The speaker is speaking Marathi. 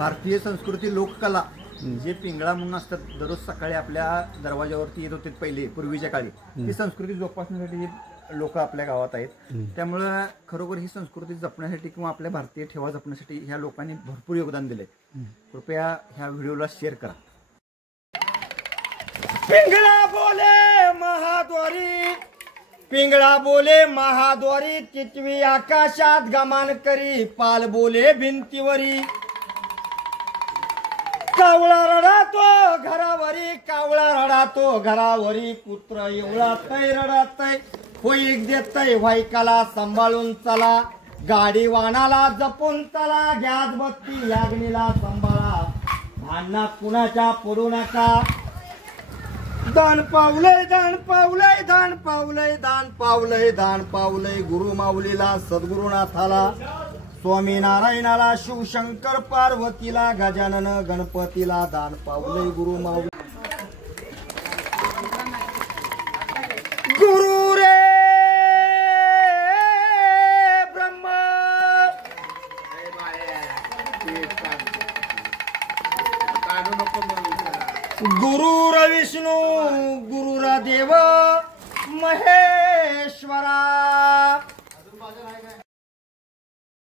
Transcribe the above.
भारतीय संस्कृती लोककला जे पिंगळा म्हणून असतात दररोज सकाळी आपल्या दरवाजावरती येत होते पहिले पूर्वीच्या काळी, ती संस्कृती जोपासण्यासाठी लोक आपल्या गावात आहेत. त्यामुळं खरोखर ही संस्कृती जपण्यासाठी किंवा आपल्या भारतीय ठेवा जपण्यासाठी ह्या लोकांनी भरपूर योगदान दिले. कृपया ह्या व्हिडिओला शेअर करा. पिंगळा बोले महाद्वारी, पिंगळा बोले महाद्वारी, चितवी आकाशात गमान करी, पाल बोले भिंतीवरी. कावळा रडातो घरावरी, कावळा रडातो घरावरी, कुत्र एवढातय रडातय, होई देतय व्हायकाला सांभाळून चला, गाडी वाहनाला जपून चला, गॅस बत्ती अग्नीला सांभाळा, भांडणा कुणाच्या पडू नका. दान पावलंय दान पावलंय दान पावलंय दान पावलंय दान पावलंय, गुरु माऊलीला सद्गुरुनाथाला, स्वामी नारायणाला, शिवशंकर पार्वतीला, गजानन गणपतीला दान पावलंय गुरु माऊली. गुरु रे ब्रह्मा, गुरुर विष्णू, गुरुर देव महेश्वरा.